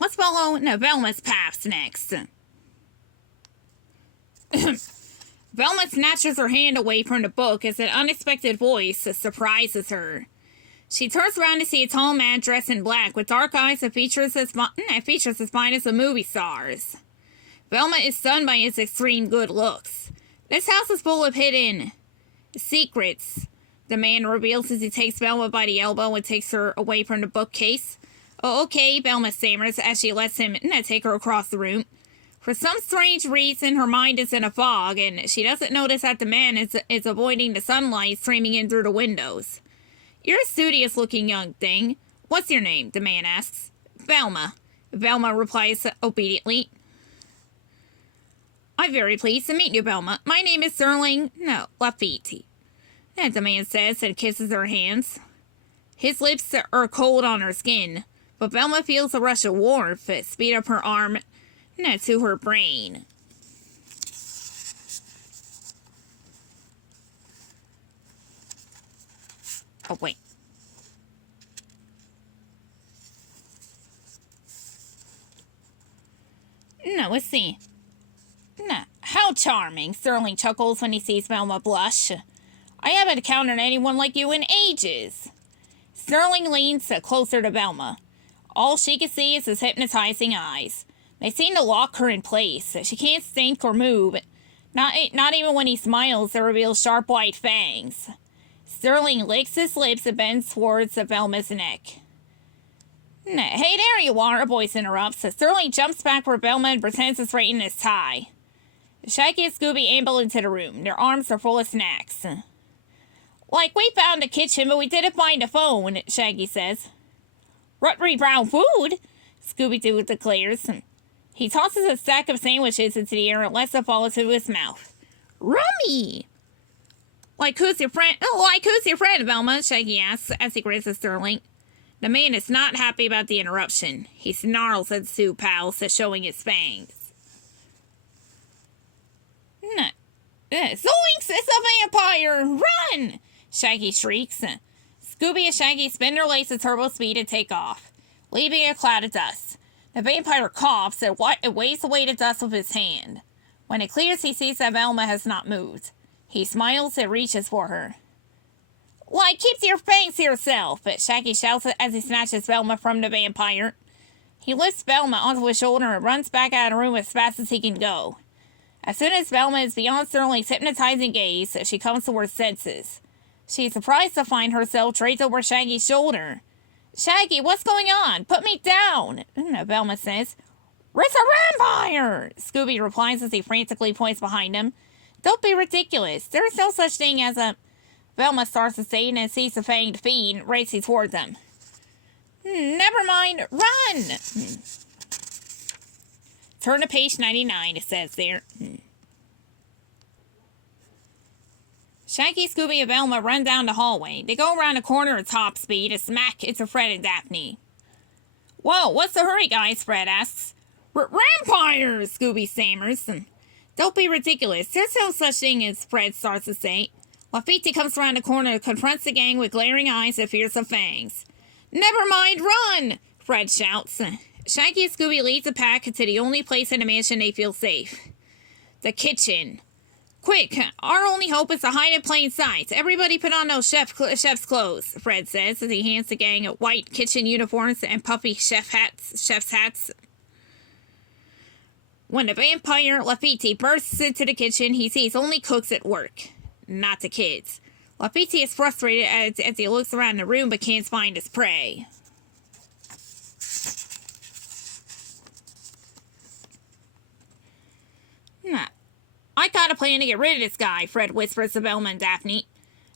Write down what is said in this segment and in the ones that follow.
Let's follow Velma's paths next. Velma snatches her hand away from the book as an unexpected voice surprises her. She turns around to see a tall man dressed in black with dark eyes and features as fine as a movie star's. Velma is stunned by his extreme good looks. This house is full of hidden secrets, the man reveals as he takes Velma by the elbow and takes her away from the bookcase. Oh, okay, Velma stammers as she lets him take her across the room. For some strange reason, her mind is in a fog, and she doesn't notice that the man is avoiding the sunlight streaming in through the windows. You're a studious-looking young thing. What's your name? The man asks. Velma. Velma replies obediently. I'm very pleased to meet you, Velma. My name is Lafitte. And the man says and kisses her hands. His lips are cold on her skin, but Velma feels a rush of warmth speed up her arm to her brain. Oh, wait. No, let's see. How charming, Sterling chuckles when he sees Velma blush. I haven't encountered anyone like you in ages. Sterling leans closer to Velma. All she can see is his hypnotizing eyes. They seem to lock her in place. She can't think or move. Not even when he smiles that reveals sharp white fangs. Sterling licks his lips and bends towards Velma's neck. Hey, there you are, a voice interrupts. Sterling jumps back for Velma and pretends to straighten his tie. Shaggy and Scooby amble into the room. Their arms are full of snacks. Like, we found the kitchen, but we didn't find a phone, Shaggy says. Ruttery brown food, Scooby-Doo declares. He tosses a stack of sandwiches into the air and lets them fall into his mouth. Rummy! Like who's your friend, Velma? Shaggy asks as he grins at Sterling. The man is not happy about the interruption. He snarls at Sue Pals, showing his fangs. Zoinks! It's a vampire! Run! Shaggy shrieks. Scooby and Shaggy spin their legs at turbo speed and take off, leaving a cloud of dust. The vampire coughs and waves away the dust with his hand. When it clears, he sees that Velma has not moved. He smiles and reaches for her. Why, keep your fangs to yourself! Shaggy shouts as he snatches Velma from the vampire. He lifts Velma onto his shoulder and runs back out of the room as fast as he can go. As soon as Velma is beyond Sterling's hypnotizing gaze, she comes to her senses. She is surprised to find herself draped over Shaggy's shoulder. Shaggy, what's going on? Put me down, Velma says. It's a vampire! Scooby replies as he frantically points behind him. Don't be ridiculous. There is no such thing as a... Velma starts to say and sees the fanged fiend racing toward them. Never mind. Run! Turn to page 99, it says there. Shaggy, Scooby, and Velma run down the hallway. They go around the corner at top speed and smack into Fred and Daphne. Whoa, what's the hurry, guys? Fred asks. Vampires! Scooby stammers. Don't be ridiculous. There's no such thing as Fred starts to say. Lafitte comes around the corner and confronts the gang with glaring eyes and fearsome fangs. Never mind, run! Fred shouts. Shaggy and Scooby lead the pack to the only place in the mansion they feel safe. The kitchen. Quick, our only hope is to hide in plain sight. Everybody put on those chef's clothes, Fred says as he hands the gang white kitchen uniforms and puffy chef's hats. When the vampire Lafitte bursts into the kitchen, he sees only cooks at work, not the kids. Lafitte is frustrated as he looks around the room but can't find his prey. I got a plan to get rid of this guy, Fred whispers to Velma and Daphne.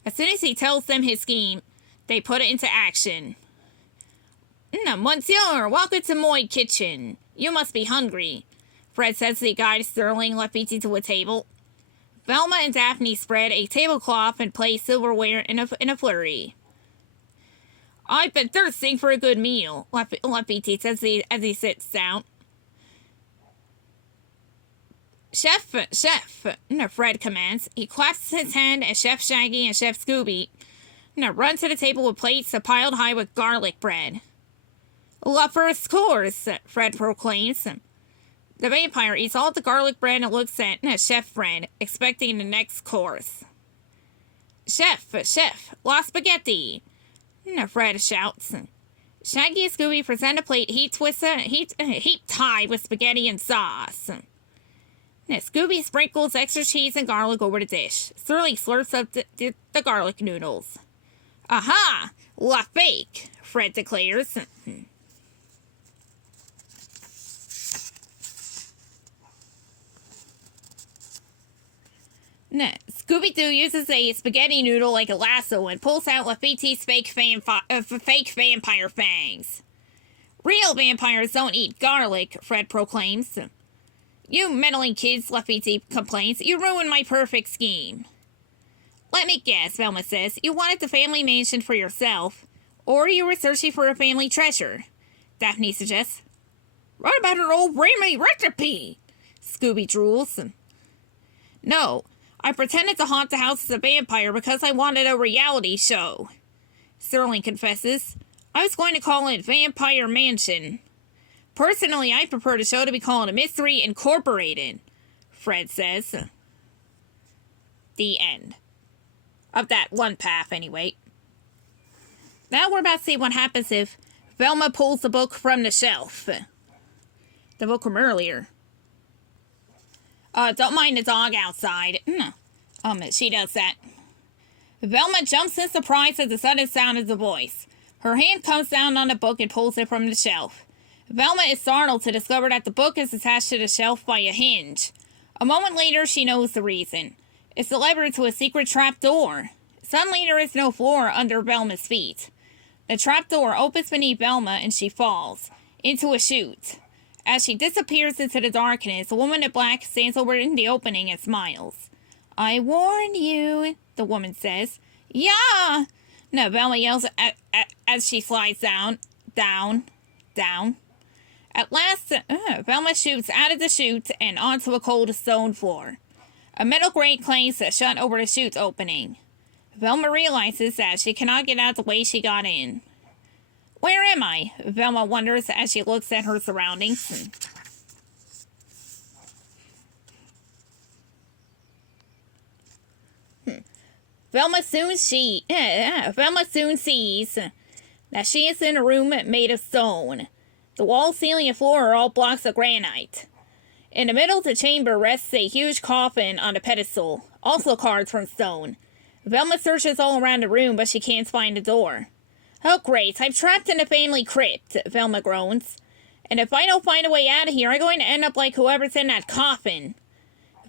As soon as he tells them his scheme, they put it into action. Monsieur, welcome to my kitchen. You must be hungry, Fred says as he guides Sterling Lafitte to a table. Velma and Daphne spread a tablecloth and place silverware in a flurry. I've been thirsting for a good meal, Lafitte says as he sits down. Chef, Fred commands. He claps his hand at Chef Shaggy and Chef Scooby. Run to the table with plates piled high with garlic bread. La first course, Fred proclaims. The vampire eats all the garlic bread and looks at Chef Fred, expecting the next course. Chef, la spaghetti! Fred shouts. Shaggy and Scooby present a plate heaped high with spaghetti and sauce. Scooby sprinkles extra cheese and garlic over the dish. Sterling slurps up the garlic noodles. Aha! La fake! Fred declares. Scooby-Doo uses a spaghetti noodle like a lasso and pulls out Lafitte's fake vampire fangs. Real vampires don't eat garlic, Fred proclaims. You meddling kids, Lafitte complains. You ruined my perfect scheme. Let me guess, Velma says. You wanted the family mansion for yourself, or you were searching for a family treasure, Daphne suggests. What about an old Remy recipe? Scooby drools. No, I pretended to haunt the house as a vampire because I wanted a reality show. Sterling confesses. I was going to call it Vampire Mansion. Personally, I prefer the show to be called Mystery Incorporated, Fred says. The end. Of that one path, anyway. Now we're about to see what happens if Velma pulls the book from the shelf. The book from earlier. Don't mind the dog outside. She does that. Velma jumps in surprise at the sudden sound of the voice. Her hand comes down on the book and pulls it from the shelf. Velma is startled to discover that the book is attached to the shelf by a hinge. A moment later, she knows the reason. It's the lever to a secret trap door. Suddenly, there is no floor under Velma's feet. The trap door opens beneath Velma and she falls into a chute. As she disappears into the darkness, the woman in black stands over in the opening and smiles. I warn you, the woman says. Yeah! No, Velma yells as she slides down. At last, Velma shoots out of the chute and onto a cold stone floor. A metal grate clangs shut over the chute's opening. Velma realizes that she cannot get out the way she got in. Where am I? Velma wonders as she looks at her surroundings. Velma soon sees that she is in a room made of stone. The wall, ceiling, and floor are all blocks of granite. In the middle of the chamber rests a huge coffin on a pedestal, also carved from stone. Velma searches all around the room, but she can't find the door. Oh great, I'm trapped in a family crypt, Velma groans. And if I don't find a way out of here, I'm going to end up like whoever's in that coffin.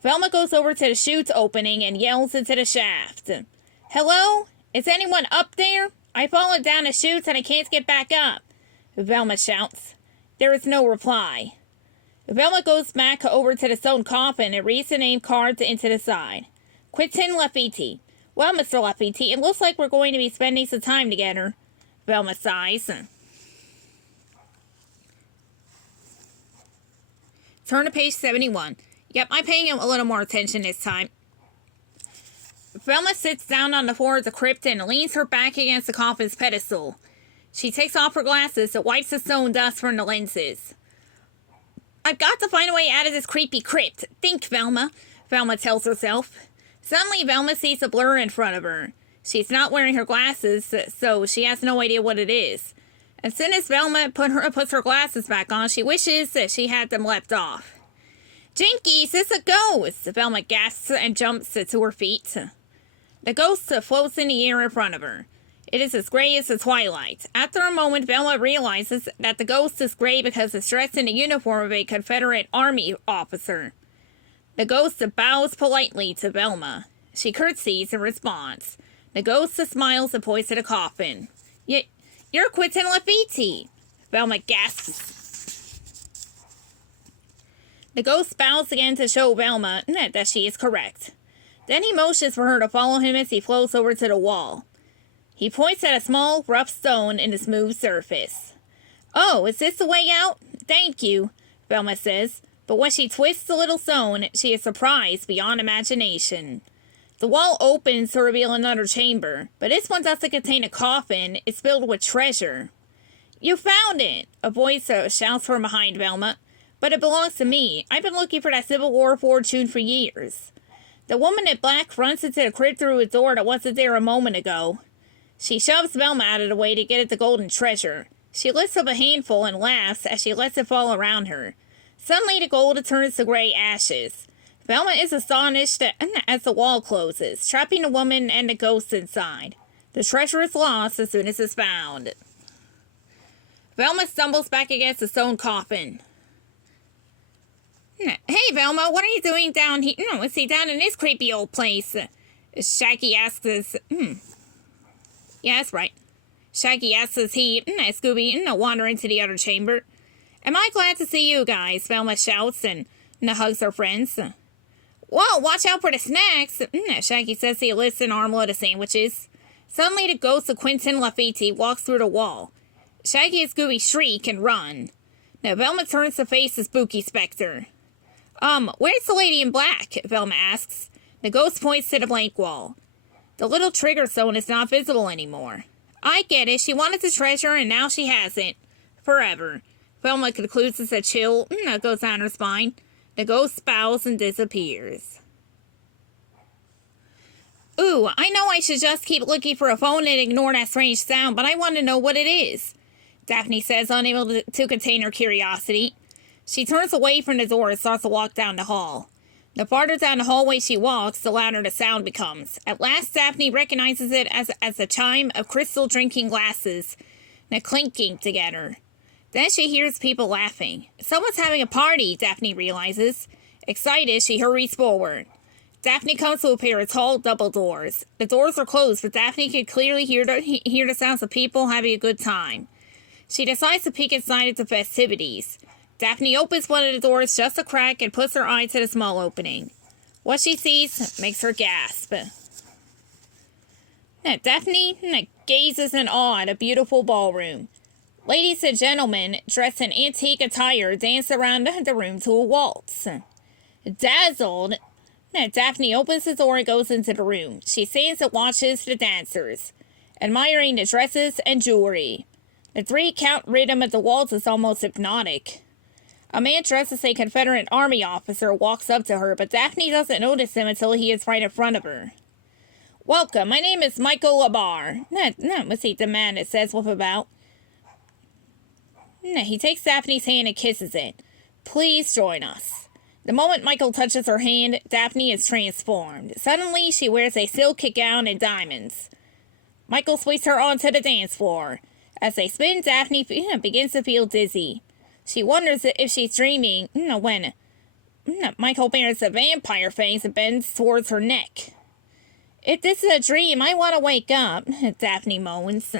Velma goes over to the chute's opening and yells into the shaft. Hello? Is anyone up there? I've fallen down the chute and I can't get back up. Velma shouts. There is no reply. Velma goes back over to the stone coffin and reads the name carved into the side. Quentin Lafitte. Well, Mr. Lafitte, it looks like we're going to be spending some time together. Velma sighs. Turn to page 71. Yep, I'm paying him a little more attention this time. Velma sits down on the floor of the crypt and leans her back against the coffin's pedestal. She takes off her glasses and wipes the stone dust from the lenses. I've got to find a way out of this creepy crypt. Think, Velma, Velma tells herself. Suddenly, Velma sees a blur in front of her. She's not wearing her glasses, so she has no idea what it is. As soon as Velma puts her glasses back on, she wishes that she had them left off. Jinkies, it's a ghost! Velma gasps and jumps to her feet. The ghost floats in the air in front of her. It is as gray as the twilight. After a moment, Velma realizes that the ghost is gray because it's dressed in the uniform of a Confederate Army officer. The ghost bows politely to Velma. She curtsies in response. The ghost smiles and points to the coffin. You're Quentin Lafitte! Velma gasps. The ghost bows again to show Velma that she is correct. Then he motions for her to follow him as he floats over to the wall. He points at a small, rough stone in the smooth surface. Oh, is this the way out? Thank you, Velma says. But when she twists the little stone, she is surprised beyond imagination. The wall opens to reveal another chamber, but this one doesn't contain a coffin. It's filled with treasure. You found it! A voice shouts from behind Velma. But it belongs to me. I've been looking for that Civil War fortune for years. The woman in black runs into the crib through a door that wasn't there a moment ago. She shoves Velma out of the way to get at the golden treasure. She lifts up a handful and laughs as she lets it fall around her. Suddenly the gold turns to gray ashes. Velma is astonished as the wall closes, trapping the woman and the ghost inside. The treasure is lost as soon as it's found. Velma stumbles back against the stone coffin. Hey, Velma, what are you doing down here? No, see, down in this creepy old place. Shaggy asks us. Yeah, that's right. Shaggy asks as Scooby, wander into the other chamber. Am I glad to see you guys? Velma shouts and hugs her friends. Whoa, watch out for the snacks. Shaggy says he lifts an armload of sandwiches. Suddenly, the ghost of Quentin Lafitte walks through the wall. Shaggy and Scooby shriek and run. Now, Velma turns to face the spooky specter. Where's the lady in black? Velma asks. The ghost points to the blank wall. The little trigger stone is not visible anymore. I get it. She wanted the treasure and now she has it. Forever. Velma concludes as a chill goes down her spine. The ghost bows and disappears. Ooh, I know I should just keep looking for a phone and ignore that strange sound, but I want to know what it is. Daphne says, unable to contain her curiosity. She turns away from the door and starts to walk down the hall. The farther down the hallway she walks, the louder the sound becomes. At last, Daphne recognizes it as the chime of crystal drinking glasses, clinking together. Then she hears people laughing. Someone's having a party, Daphne realizes. Excited, she hurries forward. Daphne comes to a pair of tall double doors. The doors are closed, but Daphne can clearly hear the sounds of people having a good time. She decides to peek inside at the festivities. Daphne opens one of the doors just a crack and puts her eye to the small opening. What she sees makes her gasp. Daphne gazes in awe at a beautiful ballroom. Ladies and gentlemen dressed in antique attire dance around the room to a waltz. Dazzled, Daphne opens the door and goes into the room. She stands and watches the dancers, admiring the dresses and jewelry. The 3-count rhythm of the waltz is almost hypnotic. A man dressed as a Confederate Army officer walks up to her, but Daphne doesn't notice him until he is right in front of her. Welcome, my name is Michael Labar. The man says with a bow. He takes Daphne's hand and kisses it. Please join us. The moment Michael touches her hand, Daphne is transformed. Suddenly, she wears a silk gown and diamonds. Michael sweeps her onto the dance floor. As they spin, Daphne begins to feel dizzy. She wonders if she's dreaming when Michael bears a vampire face and bends towards her neck. If this is a dream, I want to wake up, Daphne moans.